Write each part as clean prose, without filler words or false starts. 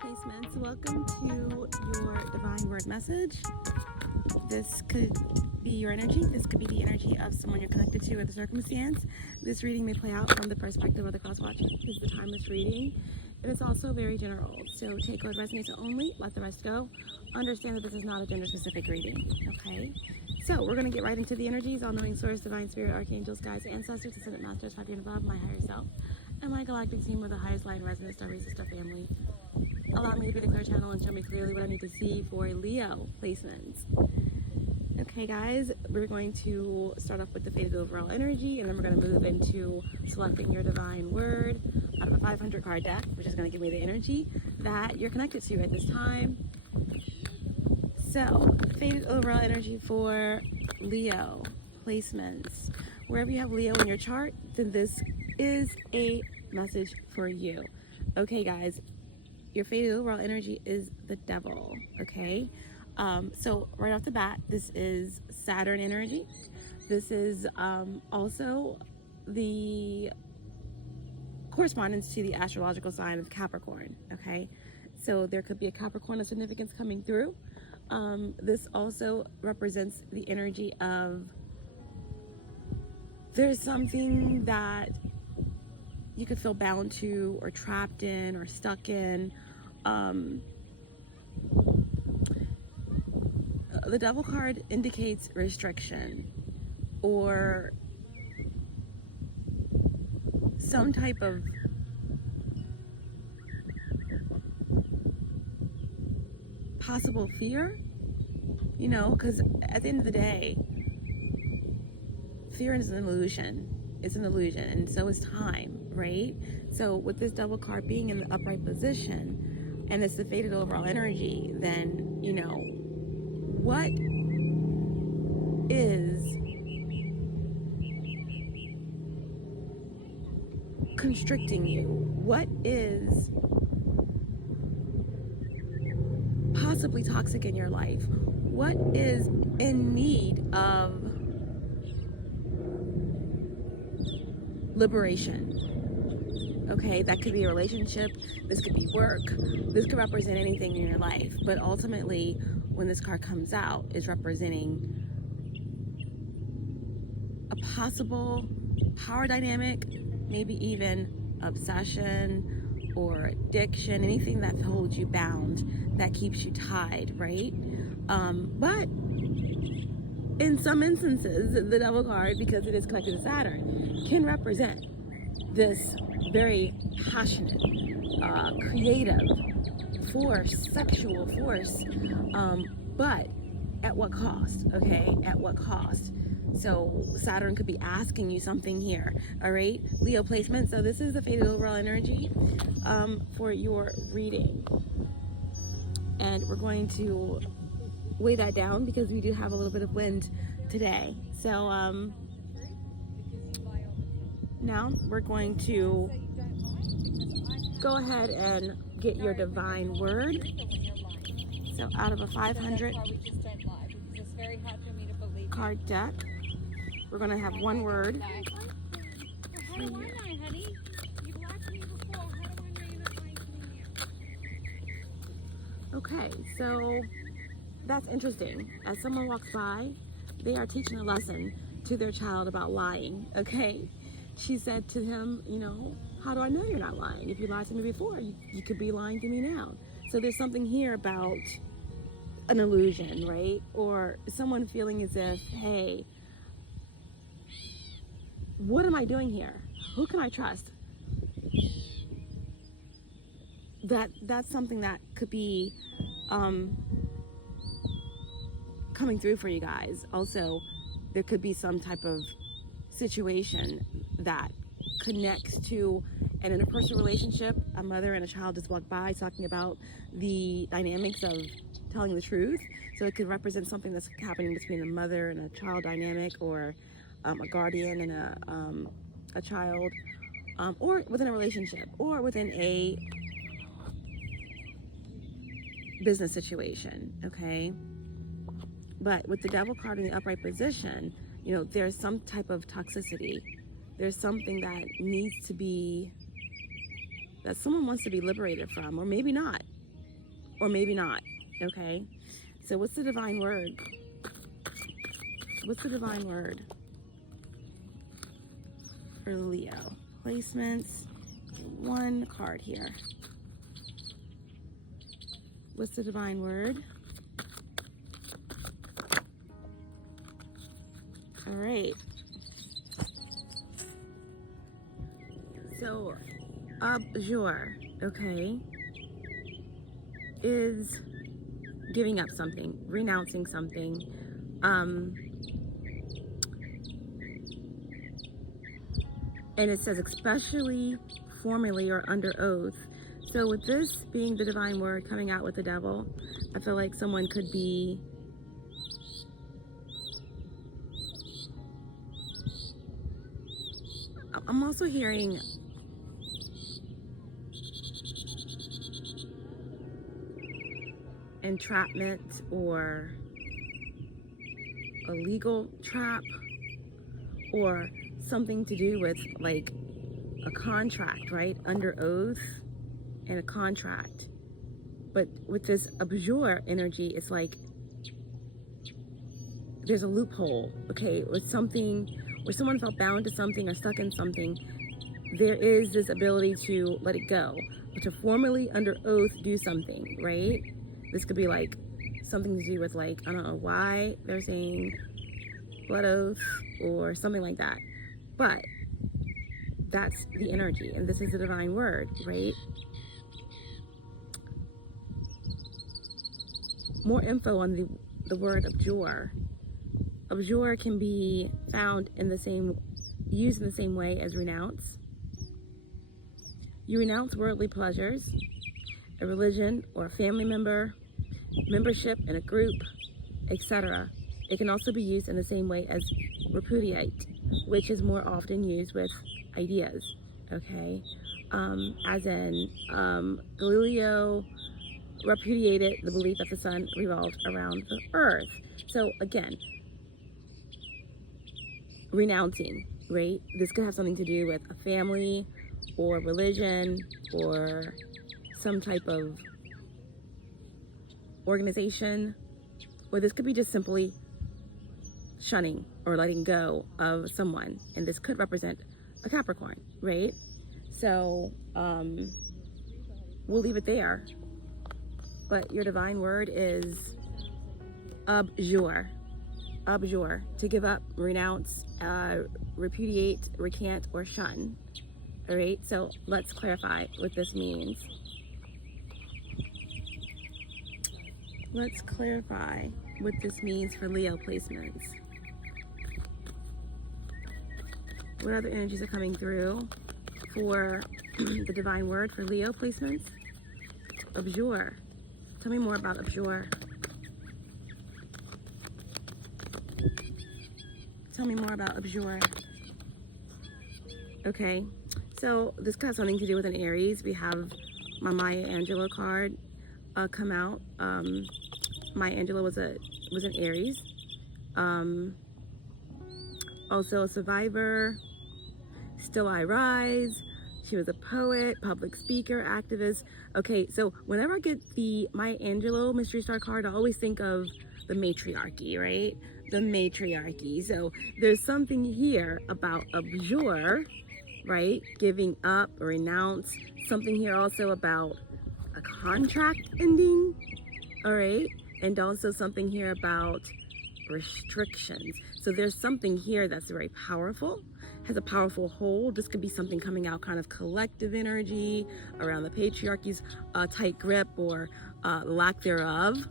placements. Welcome to your divine word message. This could be your energy. This could be the energy of someone you're connected to or the circumstance. This reading may play out from the perspective of the cross watcher. This is the timeless reading. And it's also very general. So take what resonates only, let the rest go. Understand that this is not a gender specific reading. Okay? So we're going to get right into the energies. All-knowing source, divine spirit, archangels, guides, ancestors, ascended masters, 5 and above, my higher self, and my galactic team with the highest light and resonance, star race, star family. Allow me to be the clear channel and show me clearly what I need to see for Leo placements. Okay, guys, we're going to start off with the faded overall energy, and then we're going to move into selecting your divine word out of a 500 card deck, which is going to give me the energy that you're connected to at this time. So, faded overall energy for Leo placements. Wherever you have Leo in your chart, then this is a message for you. Okay, guys, your faded overall energy is the devil, okay? So right off the bat, this is Saturn energy. This is also the correspondence to the astrological sign of Capricorn, okay? So there could be a Capricorn of significance coming through. This also represents the energy of there's something that you could feel bound to or trapped in or stuck in. The devil card indicates restriction or some type of possible fear, you know, because at the end of the day, fear is an illusion. It's an illusion, and so is time, right? So with this devil card being in the upright position, and it's the faded overall energy, then, you know, what is constricting you? What is possibly toxic in your life? What is in need of liberation? Okay, that could be a relationship, this could be work, this could represent anything in your life, but ultimately when this card comes out is representing a possible power dynamic, maybe even obsession or addiction, anything that holds you bound, that keeps you tied, right? But in some instances, the devil card, because it is connected to Saturn, can represent this very passionate, creative force, sexual force, but at what cost, okay? At what cost? So Saturn could be asking you something here, all right? Leo placement, so this is the faded overall energy for your reading. And we're going to weigh that down because we do have a little bit of wind today. So now we're going to go ahead and get your divine word. So out of a 500 card deck, we're going to have one word. Okay, so that's interesting. As someone walks by, they are teaching a lesson to their child about lying, okay? She said to him, you know, how do I know you're not lying? If you lied to me before, you could be lying to me now. So there's something here about an illusion, right? Or someone feeling as if, hey, what am I doing here? Who can I trust? That's something that could be coming through for you guys. Also, there could be some type of situation that connects to an interpersonal relationship. A mother and a child just walked by talking about the dynamics of telling the truth. So it could represent something that's happening between a mother and a child dynamic, or a guardian and a child, or within a relationship, or within a business situation, okay? But with the devil card in the upright position, you know, there's some type of toxicity. There's something that needs to be, that someone wants to be liberated from, or maybe not. or maybe not, okay? So what's the divine word? What's the divine word for Leo? Placements, one card here. What's the divine word? All right. So, abjure, okay, is giving up something, renouncing something. And it says especially formally or under oath. So with this being the divine word coming out with the devil, I feel like someone could be I'm also hearing entrapment or a legal trap or something to do with like a contract, right? Under oath and a contract. But with this abjure energy, it's like there's a loophole, okay? With something where someone felt bound to something or stuck in something, there is this ability to let it go, but to formally under oath do something, right? This could be like something to do with like, I don't know why they're saying blood oath or something like that. But that's the energy, and this is the divine word, right? More info on the word abjure. Abjure can be found in the same, used in the same way as renounce. You renounce worldly pleasures, a religion or a family member, membership in a group, etc. It can also be used in the same way as repudiate, which is more often used with ideas, okay? As in, Galileo repudiated the belief that the sun revolved around the earth. So again, renouncing, right? This could have something to do with a family or religion or some type of organization, or this could be just simply shunning or letting go of someone, and this could represent a Capricorn, right? So we'll leave it there, but your divine word is abjure. Abjure, to give up, renounce, repudiate, recant, or shun. All right, so let's clarify what this means. Let's clarify what this means for Leo placements. What other energies are coming through for the divine word for Leo placements? Abjure. Tell me more about abjure. Tell me more about abjure. Okay, so this has something to do with an Aries. We have my Maya Angelou card come out. Maya Angelou was an Aries. Also a survivor. Still I Rise. She was a poet, public speaker, activist. Okay, so whenever I get the Maya Angelou mystery star card, I always think of the matriarchy, right? The matriarchy. So there's something here about abjure, right? Giving up, renounce. Something here also about a contract ending, all right? And also something here about restrictions. So there's something here that's very powerful, has a powerful hold. This could be something coming out kind of collective energy around the patriarchy's tight grip or lack thereof,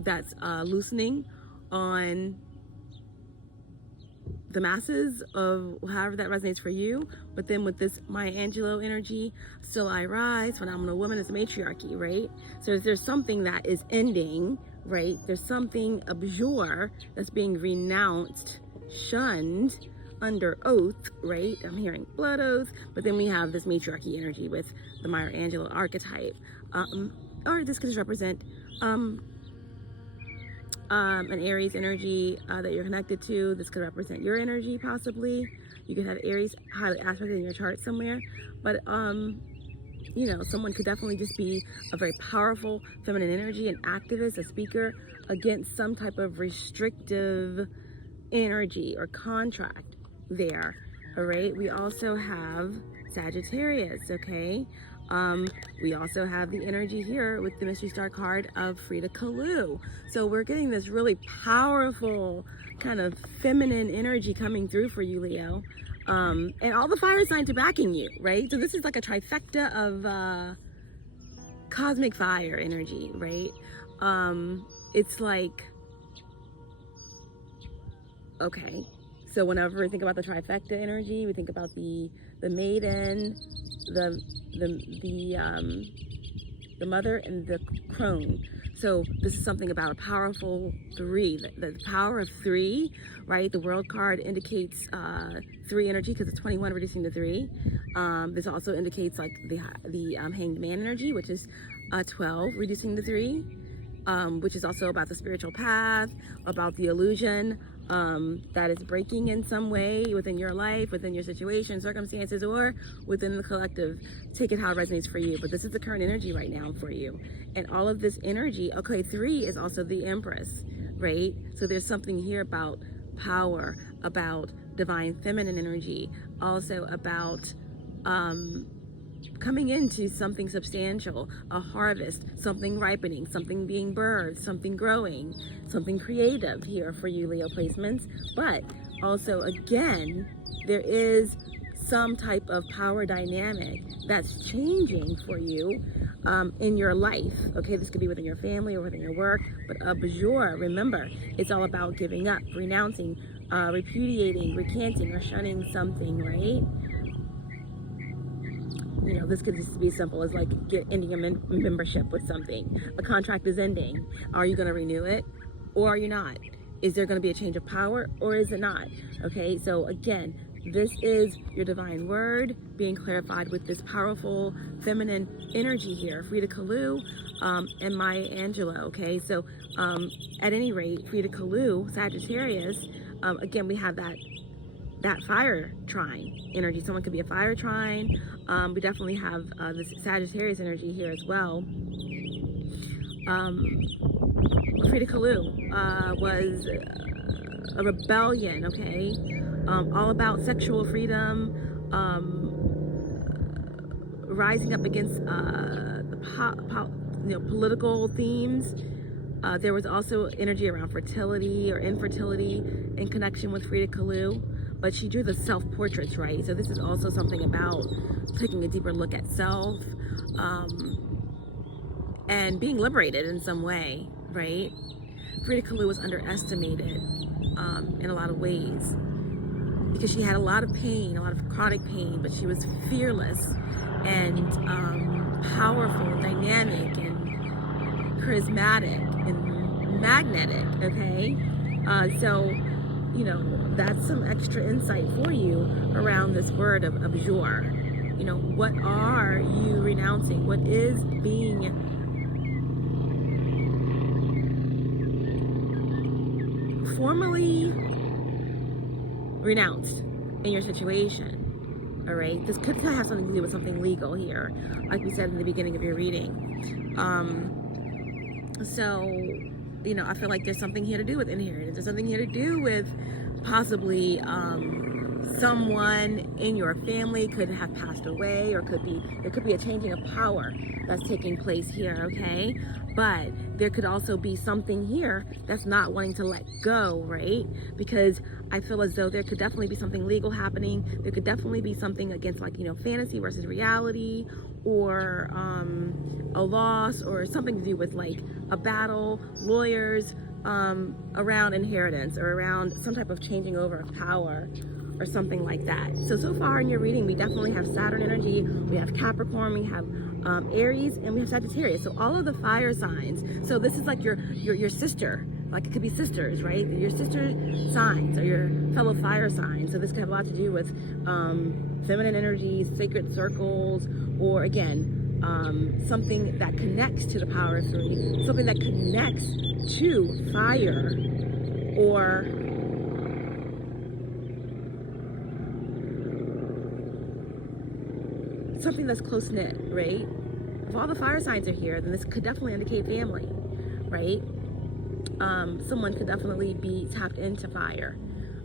that's loosening on the masses of however that resonates for you. But then with this Maya Angelou energy, still I rise, phenomenal woman, is matriarchy, right? So there's something that is ending, right? There's something abjure that's being renounced, shunned, under oath, right? I'm hearing blood oath, but then we have this matriarchy energy with the Maya Angelou archetype. Or this could just represent an Aries energy that you're connected to. This could represent your energy, possibly. You could have Aries highly aspected in your chart somewhere. But you know, someone could definitely just be a very powerful feminine energy, an activist, a speaker against some type of restrictive energy or contract there. All right, we also have Sagittarius, okay? We also have the energy here with the mystery star card of Frida Kahlo. So we're getting this really powerful kind of feminine energy coming through for you, Leo. And all the fire signs are backing you, right? So this is like a trifecta of cosmic fire energy, right? It's like, okay, so whenever we think about the trifecta energy, we think about the maiden, the mother, and the crone. So this is something about a powerful three, the power of three, right? The world card indicates three energy because it's 21 reducing to 3. This also indicates like the hanged man energy, which is 12 reducing to 3, which is also about the spiritual path, about the illusion that is breaking in some way within your life, within your situation, circumstances, or within the collective. Take it how it resonates for you. But this is the current energy right now for you. And all of this energy, okay, 3 is also the Empress, right? So there's something here about power, about divine feminine energy, also about coming into something substantial, a harvest, something ripening, something being birthed, something growing, something creative here for you, Leo placements. But also, again, there is some type of power dynamic that's changing for you in your life. Okay, this could be within your family or within your work, but abjure, remember, it's all about giving up, renouncing, repudiating, recanting, or shunning something, right? You know, this could just be as simple as like ending a membership with something. A contract is ending. Are you going to renew it or are you not? Is there going to be a change of power or is it not? Okay, so again, this is your divine word being clarified with this powerful feminine energy here, Frida Kahlo and Maya Angelou. Okay, so at any rate, Frida Kahlo, Sagittarius, again, we have that fire trine energy. Someone could be a fire trine. We definitely have this Sagittarius energy here as well. Frida Kahlo was a rebellion, okay? All about sexual freedom, rising up against the political themes. There was also energy around fertility or infertility in connection with Frida Kahlo. But she drew the self-portraits, right? So this is also something about taking a deeper look at self and being liberated in some way, right? Frida Kahlo was underestimated in a lot of ways because she had a lot of pain, a lot of chronic pain, but she was fearless and powerful, dynamic, and charismatic, and magnetic, okay? So, you know, that's some extra insight for you around this word of abjure. You know, what are you renouncing? What is being formally renounced in your situation? All right, this could have something to do with something legal here, like we said in the beginning of your reading. So, you know, I feel like there's something here to do with inheritance. There's something here to do with possibly someone in your family could have passed away, or there could be a changing of power that's taking place here, okay? But there could also be something here that's not wanting to let go, right? Because I feel as though there could definitely be something legal happening. There could definitely be something against, like, you know, fantasy versus reality, or a loss, or something to do with like a battle, lawyers, around inheritance, or around some type of changing over of power, or something like that. So far in your reading, we definitely have Saturn energy, we have Capricorn, we have Aries, and we have Sagittarius. So all of the fire signs. So this is like your sister. Like, it could be sisters, right? Your sister signs, or your fellow fire signs. So this could have a lot to do with feminine energies, sacred circles, or again, something that connects to the power of 3, something that connects to fire, or something that's close-knit, right? If all the fire signs are here, then this could definitely indicate family, right? Someone could definitely be tapped into fire.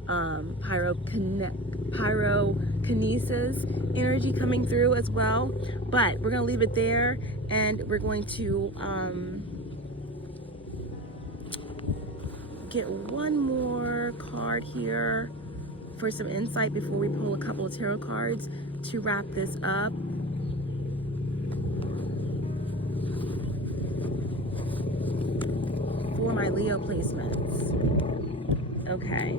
Pyrokinesis energy coming through as well. But we're going to leave it there, and we're going to get one more card here for some insight before we pull a couple of tarot cards to wrap this up. For my Leo placements. Okay.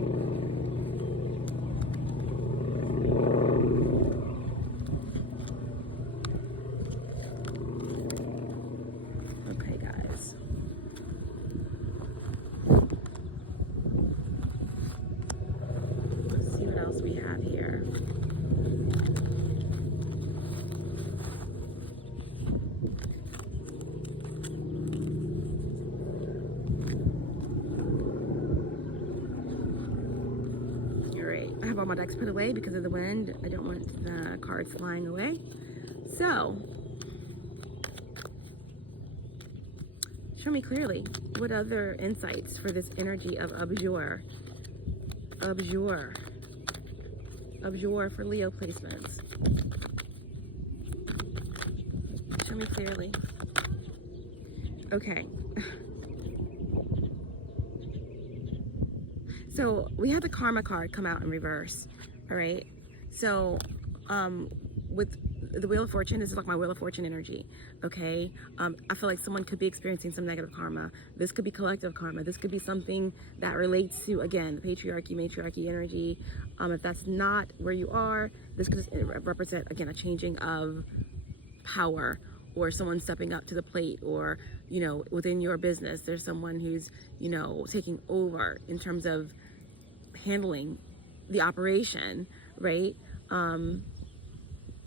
Okay, guys. Let's see what else we have here. I have all my decks put away because of the wind. I don't want the cards flying away. So, show me clearly what other insights for this energy of abjure for Leo placements. Show me clearly. Okay. So we had the karma card come out in reverse, all right? So with the Wheel of Fortune, this is like my Wheel of Fortune energy, okay? I feel like someone could be experiencing some negative karma. This could be collective karma. This could be something that relates to, again, the patriarchy, matriarchy energy. If that's not where you are, this could just represent, again, a changing of power, or someone stepping up to the plate, or, you know, within your business, there's someone who's, you know, taking over in terms of handling the operation, right?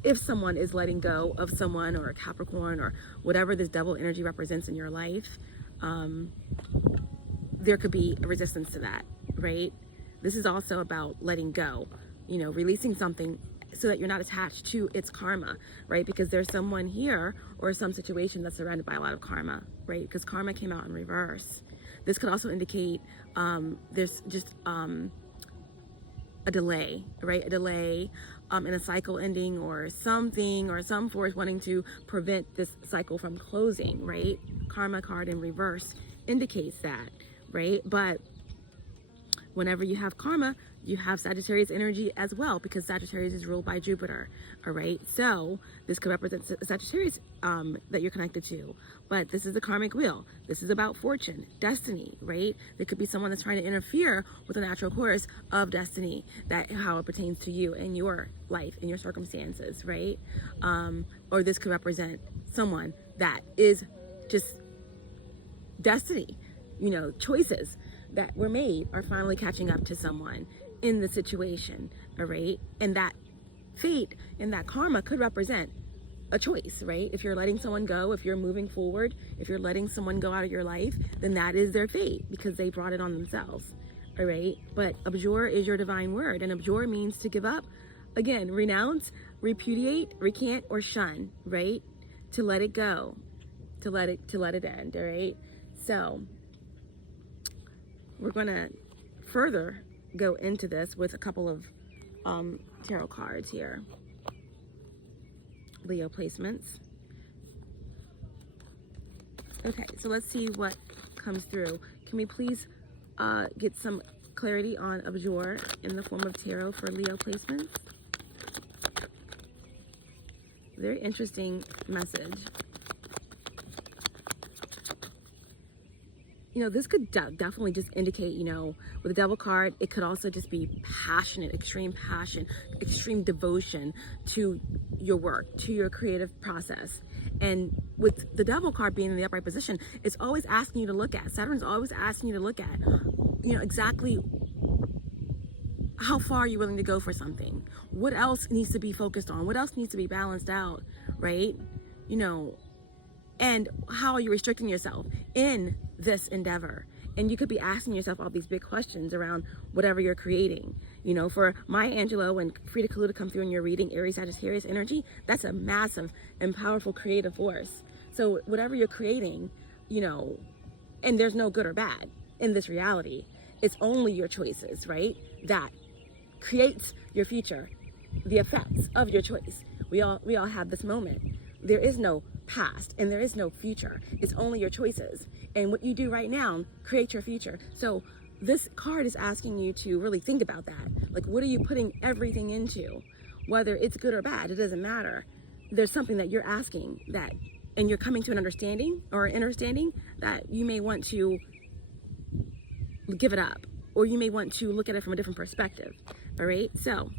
If someone is letting go of someone, or a Capricorn, or whatever this devil energy represents in your life, there could be a resistance to that, right? This is also about letting go, you know, releasing something so that you're not attached to its karma, right? Because there's someone here or some situation that's surrounded by a lot of karma, right? Because karma came out in reverse. This could also indicate there's just a delay, right? A delay in a cycle ending, or something, or some force wanting to prevent this cycle from closing, right? Karma card in reverse indicates that, right? But whenever you have karma, you have Sagittarius energy as well, because Sagittarius is ruled by Jupiter, all right? So this could represent Sagittarius that you're connected to. But this is the karmic wheel. This is about fortune, destiny, right? There could be someone that's trying to interfere with the natural course of destiny, that how it pertains to you and your life and your circumstances, right? Or this could represent someone that is just destiny, you know, choices that were made are finally catching up to someone in the situation, all right? And that fate and that karma could represent a choice, right? If you're letting someone go, if you're moving forward, if you're letting someone go out of your life, then that is their fate, because they brought it on themselves, all right? But abjure is your divine word, and abjure means to give up. Again, renounce, repudiate, recant, or shun, right? To let it go, to let it end, all right? So we're gonna further go into this with a couple of tarot cards here. Leo placements. Okay, so let's see what comes through. Can we please get some clarity on abjure in the form of tarot for Leo placements? Very interesting message. You know, this could definitely just indicate, you know, with the Devil card, it could also just be passionate, extreme passion, extreme devotion to your work, to your creative process. And with the Devil card being in the upright position, it's always asking you to look at, Saturn's always asking you to look at, you know, exactly how far are you willing to go for something? What else needs to be focused on? What else needs to be balanced out, right? You know, and how are you restricting yourself in this endeavor, And you could be asking yourself all these big questions around whatever you're creating. You know, for Maya Angelou and Frida Kahlo to come through in your reading, Aries Sagittarius energy, that's a massive and powerful creative force. So whatever you're creating, you know, and there's no good or bad in this reality. It's only your choices, right? That creates your future, the effects of your choice. We all have this moment. There is no past and there is no future. It's only your choices. And what you do right now creates your future. So this card is asking you to really think about that. Like, what are you putting everything into? Whether it's good or bad, it doesn't matter. There's something that you're asking that, and you're coming to an understanding or an understanding that you may want to give it up, or you may want to look at it from a different perspective. All right, so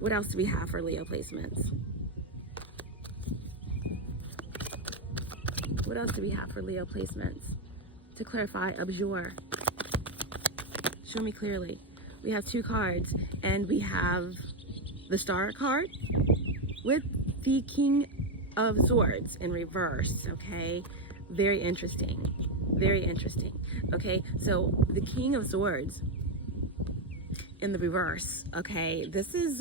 what else do we have for Leo placements? What else do we have for Leo placements? To clarify, abjure. Show me clearly. We have 2 cards, and we have the Star card with the King of Swords in reverse, okay? Very interesting. Very interesting. Okay, so the King of Swords in the reverse, okay? This is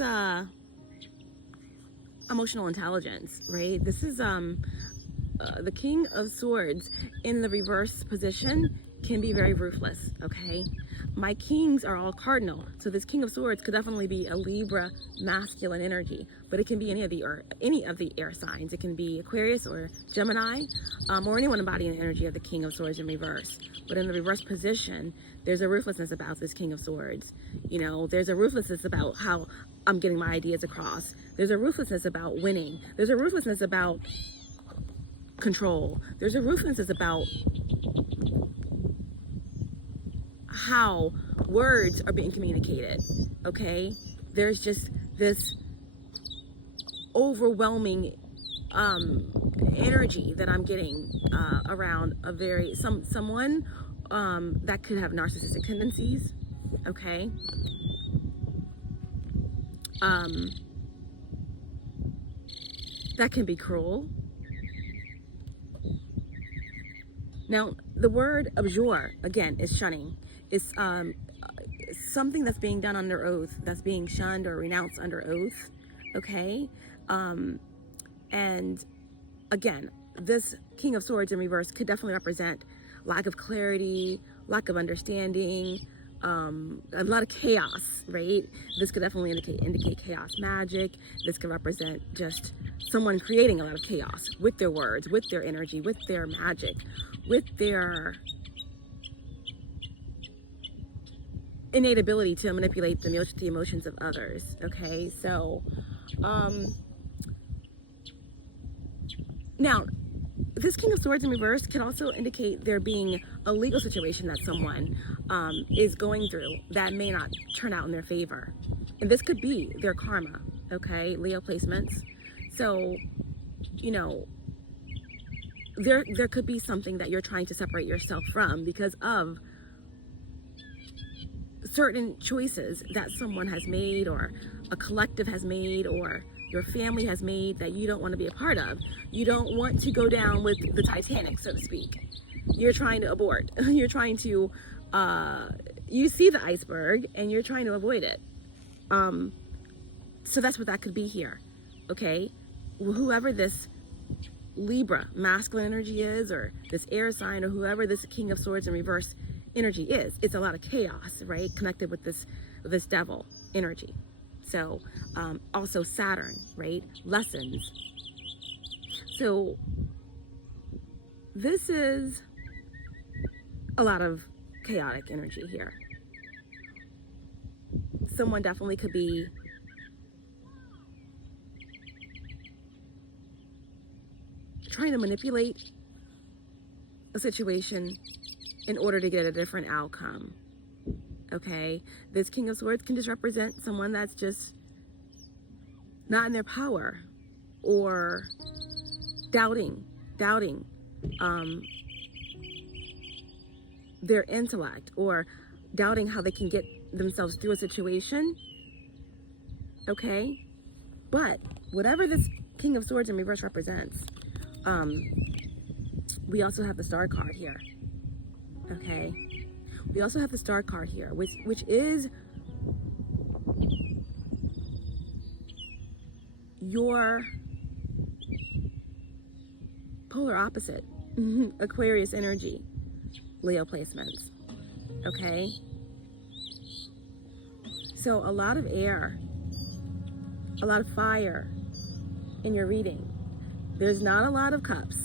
emotional intelligence, right? This is the King of Swords in the reverse position can be very ruthless, okay? My kings are all cardinal, so this King of Swords could definitely be a Libra masculine energy, but it can be any of the air signs. It can be Aquarius or Gemini, or anyone embodying the energy of the King of Swords in reverse. But in the reverse position, there's a ruthlessness about this King of Swords. You know, there's a ruthlessness about how I'm getting my ideas across. There's a ruthlessness about winning. There's a ruthlessness about control. There's a ruthlessness about how words are being communicated, okay? There's just this overwhelming energy that I'm getting around someone that could have narcissistic tendencies, okay? That can be cruel. Now, the word abjure, again, is shunning. It's something that's being done under oath, that's being shunned or renounced under oath, okay? And again, this King of Swords in reverse could definitely represent lack of clarity, lack of understanding, a lot of chaos, right? This could definitely indicate chaos magic. This could represent just someone creating a lot of chaos with their words, with their energy, with their magic, with their innate ability to manipulate the emotions of others, okay? So, now, this King of Swords in reverse can also indicate there being a legal situation that someone is going through that may not turn out in their favor. And this could be their karma, okay? Leo placements. So, you know, there could be something that you're trying to separate yourself from because of certain choices that someone has made, or a collective has made, or your family has made that you don't want to be a part of. You don't want to go down with the Titanic, so to speak. You're trying to abort. You're trying to, you see the iceberg and you're trying to avoid it. So that's what that could be here, okay? Whoever this Libra masculine energy is, or this air sign, or whoever this King of Swords in reverse energy is, it's a lot of chaos, right? Connected with this devil energy. So also Saturn, right? Lessons. So this is a lot of chaotic energy here. Someone definitely could be trying to manipulate a situation in order to get a different outcome. Okay, this King of Swords can just represent someone that's just not in their power, or doubting their intellect, or doubting how they can get themselves through a situation. Okay, but whatever this King of Swords in reverse represents, we also have the Star card here. okay? We also have the Star card here, which is your polar opposite, Aquarius energy, Leo placements, okay? So a lot of air, a lot of fire in your reading. There's not a lot of cups.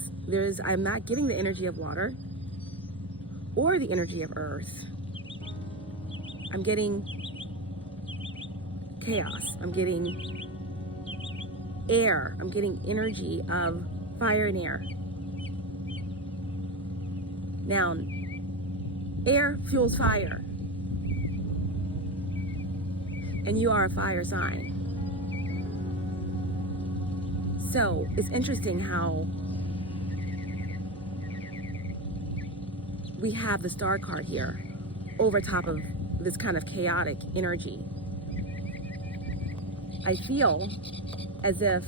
I'm not getting the energy of water or the energy of earth. I'm getting chaos. I'm getting air. I'm getting energy of fire and air. Now, air fuels fire. And you are a fire sign. So it's interesting how we have the Star card here over top of this kind of chaotic energy. I feel as if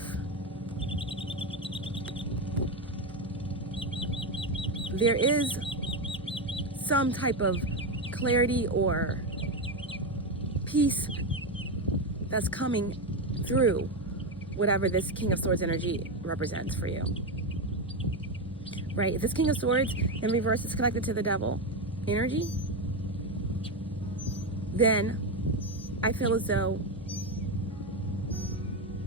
there is some type of clarity or peace that's coming through whatever this King of Swords energy represents for you. Right? If this King of Swords in reverse is connected to the Devil energy, then I feel as though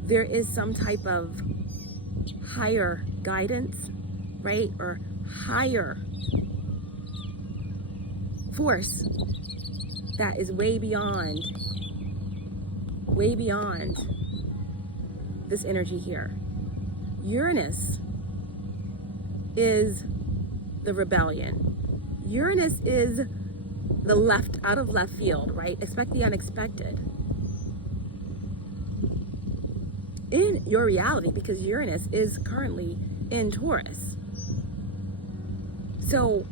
there is some type of higher guidance, right? Or higher force that is way beyond this energy here. Uranus is the rebellion. Uranus is the out of left field, right? Expect the unexpected in your reality, because Uranus is currently in Taurus. So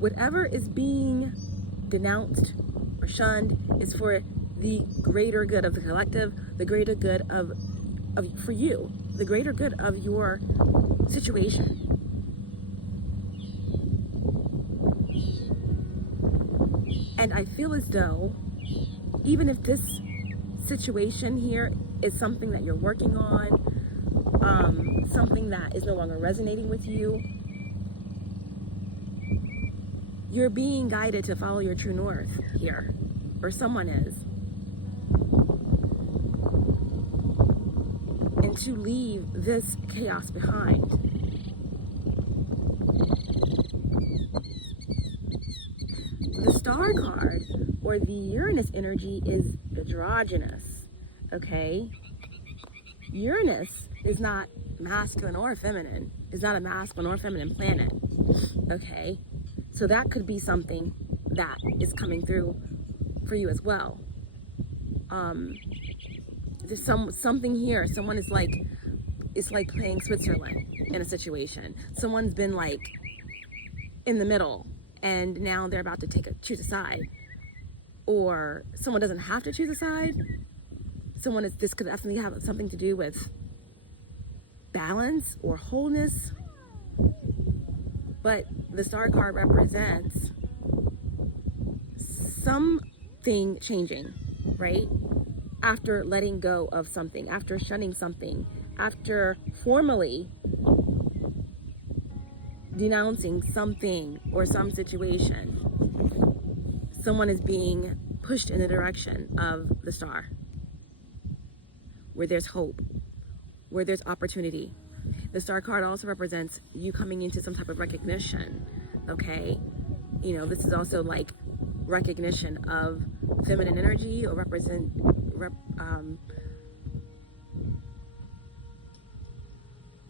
whatever is being denounced or shunned is for the greater good of the collective, the greater good of for you, the greater good of your situation. And I feel as though even if this situation here is something that you're working on, something that is no longer resonating with you, you're being guided to follow your true north here, or someone is. And to leave this chaos behind. The Star card, or the Uranus energy, is androgynous, okay? Uranus is not masculine or feminine. It's not a masculine or feminine planet, okay? So that could be something that is coming through for you as well. There's something here. Someone is like, it's like playing Switzerland in a situation. Someone's been like in the middle, and now they're about to choose a side. Or someone doesn't have to choose a side. This could definitely have something to do with balance or wholeness. But the Star card represents something changing, right? After letting go of something, after shunning something, after formally denouncing something or some situation, someone is being pushed in the direction of the Star, where there's hope, where there's opportunity. The Star card also represents you coming into some type of recognition, okay? You know, this is also like recognition of feminine energy, or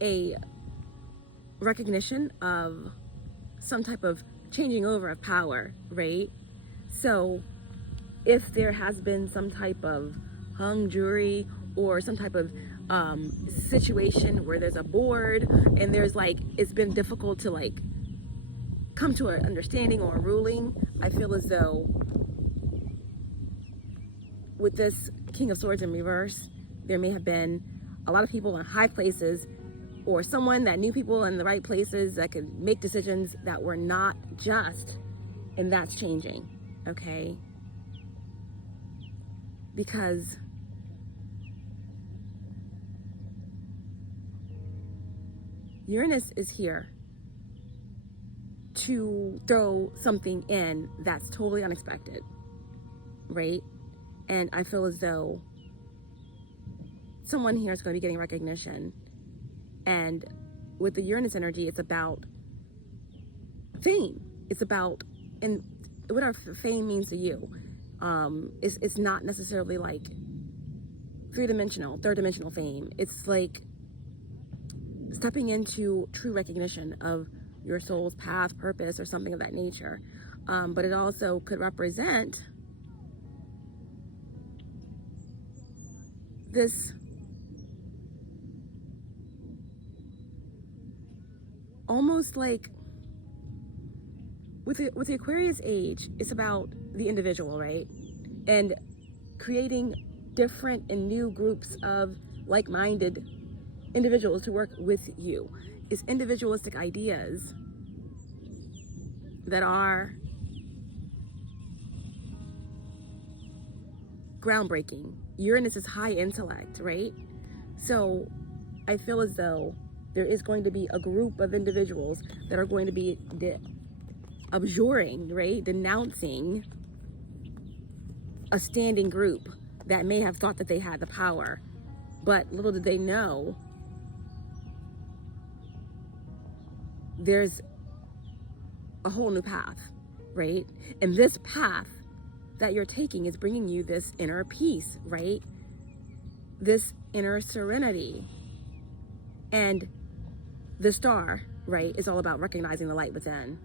a recognition of some type of changing over of power, right? So if there has been some type of hung jury or some type of situation where there's a board and there's like, it's been difficult to like come to an understanding or a ruling, I feel as though with this King of Swords in reverse, there may have been a lot of people in high places or someone that knew people in the right places that could make decisions that were not just, and that's changing, okay? Because Uranus is here to throw something in that's totally unexpected, right? And I feel as though someone here is going to be getting recognition. And with the Uranus energy, it's about fame. It's about, and whatever fame means to you, it's not necessarily like third dimensional fame. It's like stepping into true recognition of your soul's path, purpose, or something of that nature. But it also could represent this almost like with the Aquarius age, it's about the individual, right? And creating different and new groups of like-minded individuals to work with you. It's individualistic ideas that are groundbreaking. Uranus is high intellect, right? So I feel as though there is going to be a group of individuals that are going to be abjuring, right? Denouncing a standing group that may have thought that they had the power, but little did they know there's a whole new path, right? And this path that you're taking is bringing you this inner peace, right? This inner serenity. And the star, right, is all about recognizing the light within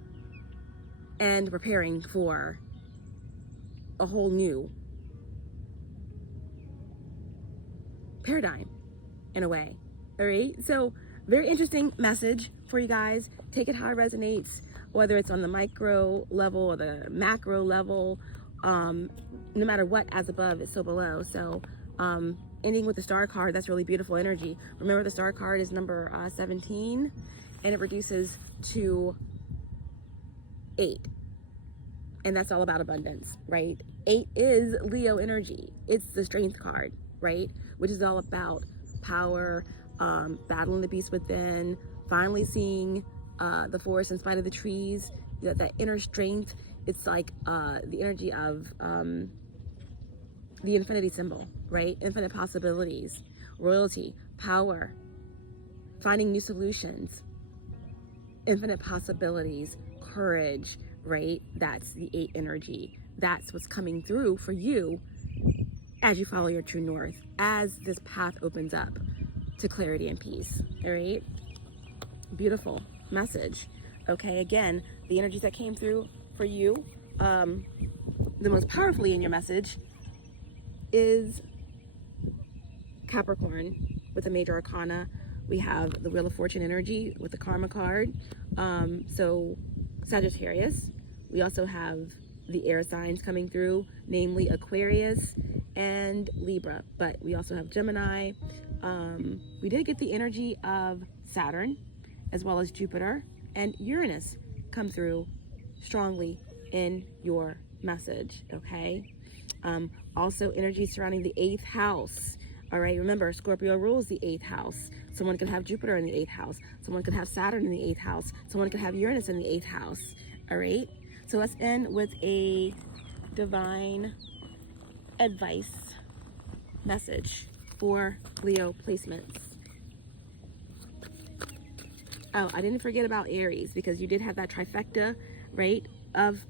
and preparing for a whole new paradigm in a way, all right? So very interesting message for you guys. Take it how it resonates, whether it's on the micro level or the macro level. No matter what, as above is so below. So ending with the star card, that's really beautiful energy. Remember, the star card is number 17, and it reduces to 8. And that's all about abundance, right? 8 is Leo energy. It's the strength card, right? Which is all about power, battling the beast within, finally seeing the forest in spite of the trees, that inner strength. It's like the energy of the infinity symbol, right? Infinite possibilities, royalty, power, finding new solutions, infinite possibilities, courage, right? That's the 8 energy. That's what's coming through for you as you follow your true north, as this path opens up to clarity and peace, all right? Beautiful message. Okay, again, the energies that came through for you, the most powerfully in your message is Capricorn with the major arcana. We have the Wheel of Fortune energy with the Karma card. So Sagittarius. We also have the air signs coming through, namely Aquarius and Libra, but we also have Gemini. We did get the energy of Saturn as well as Jupiter and Uranus come through strongly in your message, okay? Also energy surrounding the 8th house. All right, remember, Scorpio rules the 8th house. Someone could have Jupiter in the 8th house. Someone could have Saturn in the 8th house. Someone could have Uranus in the 8th house. All right, so let's end with a divine advice message for Leo placements. Oh, I didn't forget about Aries, because you did have that trifecta, right, of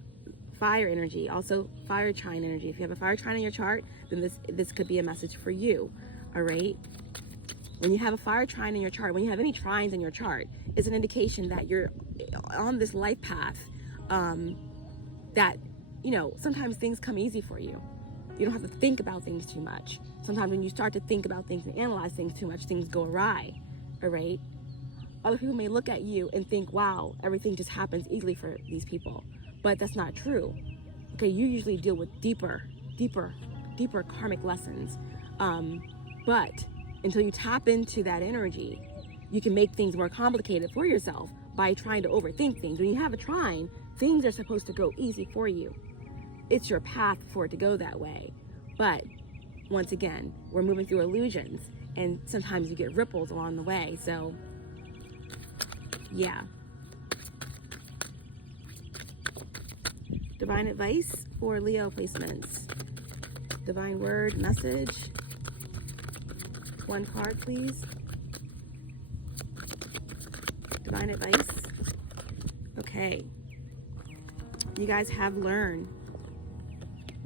fire energy, also fire trine energy. If you have a fire trine in your chart, then this could be a message for you, all right? When you have a fire trine in your chart, when you have any trines in your chart, it's an indication that you're on this life path, that, you know, sometimes things come easy for you. You don't have to think about things too much. Sometimes when you start to think about things and analyze things too much, things go awry, all right? Other people may look at you and think, wow, everything just happens easily for these people. But that's not true. Okay, you usually deal with deeper karmic lessons. But until you tap into that energy, you can make things more complicated for yourself by trying to overthink things. When you have a trine, things are supposed to go easy for you. It's your path for it to go that way. But once again, we're moving through illusions, and sometimes you get ripples along the way. So yeah. Divine advice for Leo placements. Divine word message. One card, please. Divine advice. Okay. You guys have learn.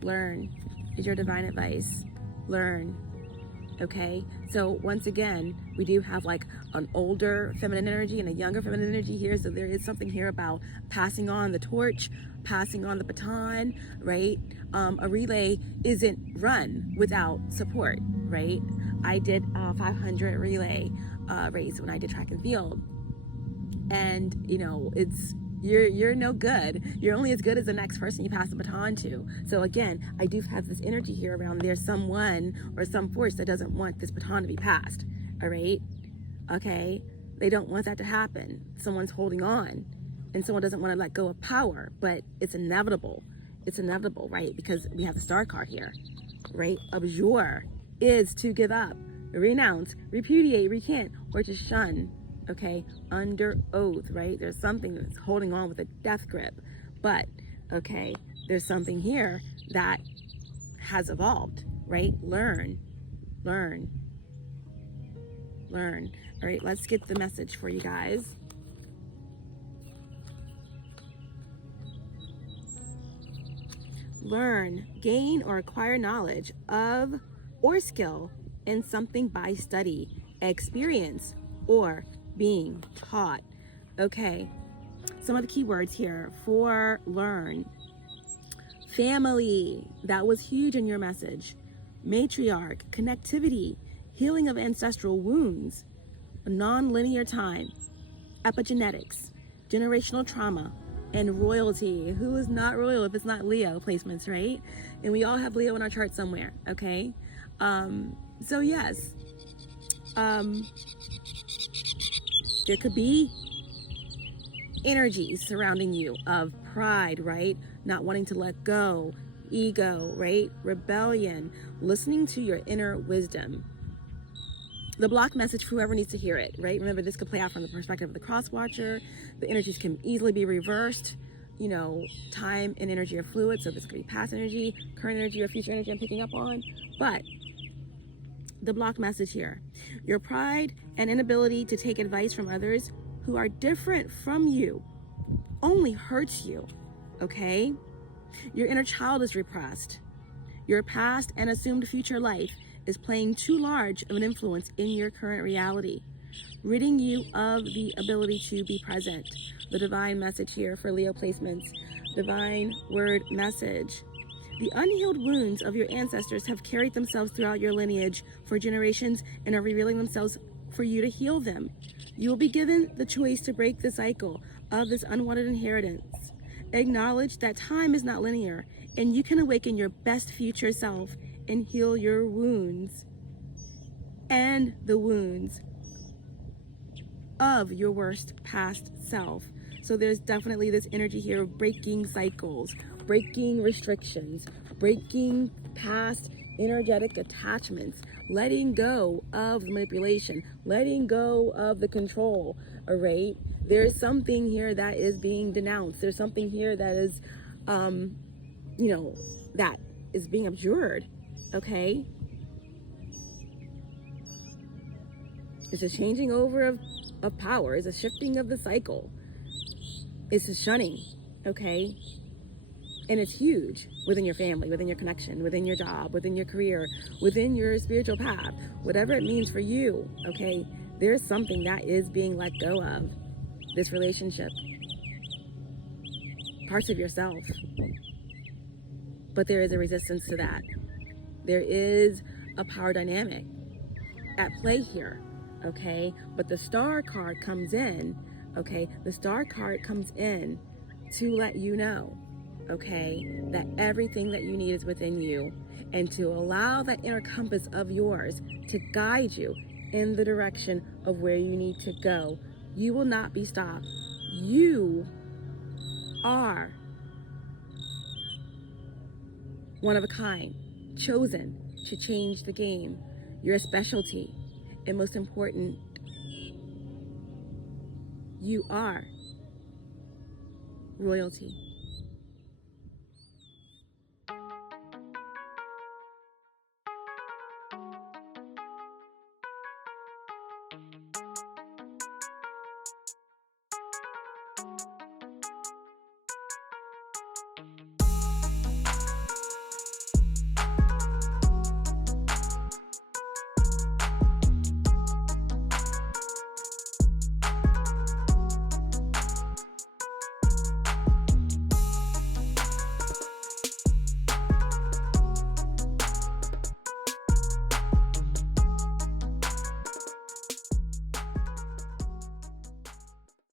Learn is your divine advice. Learn. Okay. So once again, we do have like an older feminine energy and a younger feminine energy here. So there is something here about passing on the torch, passing on the baton, right? A relay isn't run without support, right? I did a 500 relay race when I did track and field. And, you know, you're no good. You're only as good as the next person you pass the baton to. So again, I do have this energy here around there's someone or some force that doesn't want this baton to be passed. All right. Okay. They don't want that to happen. Someone's holding on and someone doesn't want to let go of power, but it's inevitable. It's inevitable, right? Because we have the star card here, right? Abjure is to give up, renounce, repudiate, recant, or to shun. Okay, under oath, right? There's something that's holding on with a death grip, but okay, there's something here that has evolved, right? Learn. All right, let's get the message for you guys. Learn, gain, or acquire knowledge of or skill in something by study, experience, or being taught. Okay, some of the key words here for learn. Family, that was huge in your message. Matriarch, connectivity, healing of ancestral wounds, non-linear time, epigenetics, generational trauma, and royalty. Who is not royal if it's not Leo placements, right? And we all have Leo in our chart somewhere, okay? So yes, there could be energies surrounding you of pride, right? Not wanting to let go, ego, right? Rebellion, listening to your inner wisdom. The block message for whoever needs to hear it, right? Remember, this could play out from the perspective of the cross watcher. The energies can easily be reversed. You know, time and energy are fluid, so this could be past energy, current energy, or future energy I'm picking up on. But the block message here, your pride and inability to take advice from others who are different from you only hurts you, okay? Your inner child is repressed. Your past and assumed future life is playing too large of an influence in your current reality, ridding you of the ability to be present. The divine message here for Leo placements, divine word message. The unhealed wounds of your ancestors have carried themselves throughout your lineage for generations and are revealing themselves for you to heal them. You will be given the choice to break the cycle of this unwanted inheritance. Acknowledge that time is not linear, and you can awaken your best future self and heal your wounds and the wounds of your worst past self. So there's definitely this energy here of breaking cycles, breaking restrictions, breaking past energetic attachments, letting go of the manipulation, letting go of the control, all right? There's something here that is being denounced. There's something here that is, that is being abjured, okay? It's a changing over of power. It's a shifting of the cycle. It's a shunning, okay? And it's huge within your family, within your connection, within your job, within your career, within your spiritual path, whatever it means for you, okay? There's something that is being let go of, this relationship, parts of yourself. But there is a resistance to that. There is a power dynamic at play here, okay? But the star card comes in, okay? The star card comes in to let you know, okay, that everything that you need is within you, and to allow that inner compass of yours to guide you in the direction of where you need to go. You will not be stopped. You are one of a kind, chosen to change the game. You're a specialty. And most important, you are royalty.